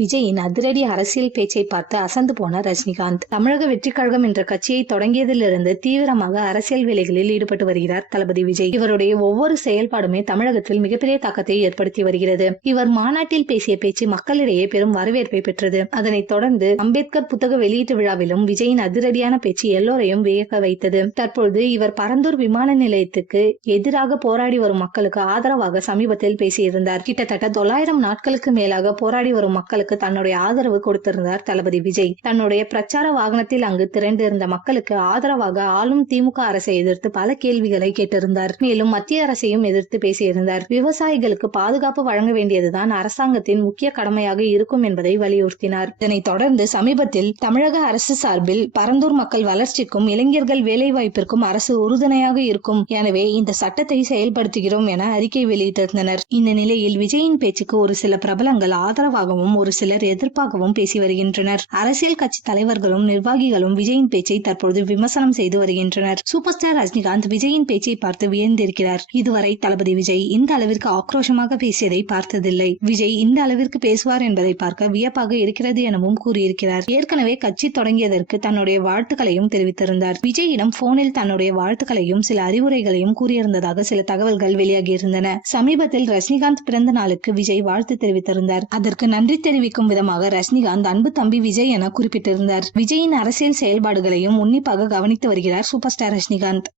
விஜயின் அதிரடி அரசியல் பேச்சை பார்த்து அசந்து போன ரஜினிகாந்த். தமிழக வெற்றி கழகம் என்ற கட்சியை தொடங்கியதிலிருந்து தீவிரமாக அரசியல் வேலைகளில் ஈடுபட்டு வருகிறார் தளபதி விஜய். இவருடைய ஒவ்வொரு செயல்பாடுமே தமிழகத்தில் மிகப்பெரிய தாக்கத்தை ஏற்படுத்தி வருகிறது. இவர் மாநாட்டில் பேசிய பேச்சு மக்களிடையே பெரும் வரவேற்பை பெற்றது. அதனைத் தொடர்ந்து அம்பேத்கர் புத்தக வெளியீட்டு விழாவிலும் விஜயின் அதிரடியான பேச்சு எல்லோரையும் வியக்க வைத்தது. தற்பொழுது இவர் பரந்தூர் விமான நிலையத்துக்கு எதிராக போராடி வரும் மக்களுக்கு ஆதரவாக சமீபத்தில் பேசியிருந்தார். கிட்டத்தட்ட 900 நாட்களுக்கு மேலாக போராடி வரும் மக்களுக்கு தன்னுடைய ஆதரவு கொடுத்திருந்தார் தளபதி விஜய். தன்னுடைய பிரச்சார வாகனத்தில் அங்கு திரண்டிருந்த மக்களுக்கு ஆதரவாக ஆளும் திமுக அரசை எதிர்த்து பல கேள்விகளை கேட்டிருந்தார். மேலும் மத்திய அரசையும் எதிர்த்து பேசியிருந்தார். விவசாயிகளுக்கு பாதுகாப்பு வழங்க வேண்டியதுதான் அரசாங்கத்தின் முக்கிய கடமையாக இருக்கும் என்பதை வலியுறுத்தினார். இதனைத் தொடர்ந்து சமீபத்தில் தமிழக அரசு சார்பில் பரந்தூர் மக்கள் வளர்ச்சிக்கும் இளைஞர்கள் வேலைவாய்ப்பிற்கும் அரசு உறுதுணையாக இருக்கும், எனவே இந்த சட்டத்தை செயல்படுத்துகிறோம் என அறிக்கை வெளியிட்டிருந்தனர். இந்த நிலையில் விஜயின் பேச்சுக்கு ஒரு சில பிரபலங்கள் ஆதரவாகவும் ஒரு சிலர் எதிர்ப்பாகவும் பேசி வருகின்றனர். அரசியல் கட்சி தலைவர்களும் நிர்வாகிகளும் விஜயின் பேச்சை தற்பொழுது விமர்சனம் செய்து வருகின்றனர். சூப்பர் ஸ்டார் ரஜினிகாந்த் விஜயின் பேச்சை பார்த்து வியந்திருக்கிறார். இதுவரை தளபதி விஜய் இந்த அளவிற்கு ஆக்ரோஷமாக பேசியதை பார்த்ததில்லை. விஜய் இந்த அளவிற்கு பேசுவார் என்பதை பார்க்க வியப்பாக இருக்கிறது எனவும் கூறியிருக்கிறார். ஏற்கனவே கட்சி தொடங்கியதற்கு தன்னுடைய வாழ்த்துக்களையும் தெரிவித்திருந்தார். விஜயிடம் போனில் தன்னுடைய வாழ்த்துக்களையும் சில அறிவுரைகளையும் கூறியிருந்ததாக சில தகவல்கள் வெளியாகியிருந்தன. சமீபத்தில் ரஜினிகாந்த் பிறந்த நாளுக்கு விஜய் வாழ்த்து தெரிவித்திருந்தார். அதற்கு நன்றி தெரிவிக்கும் விதமாக ரஜினிகாந்த் அன்பு தம்பி விஜய் என குறிப்பிட்டிருந்தார். விஜயின் அரசியல் செயல்பாடுகளையும் உன்னிப்பாக கவனித்து வருகிறார் சூப்பர் ஸ்டார் ரஜினிகாந்த்.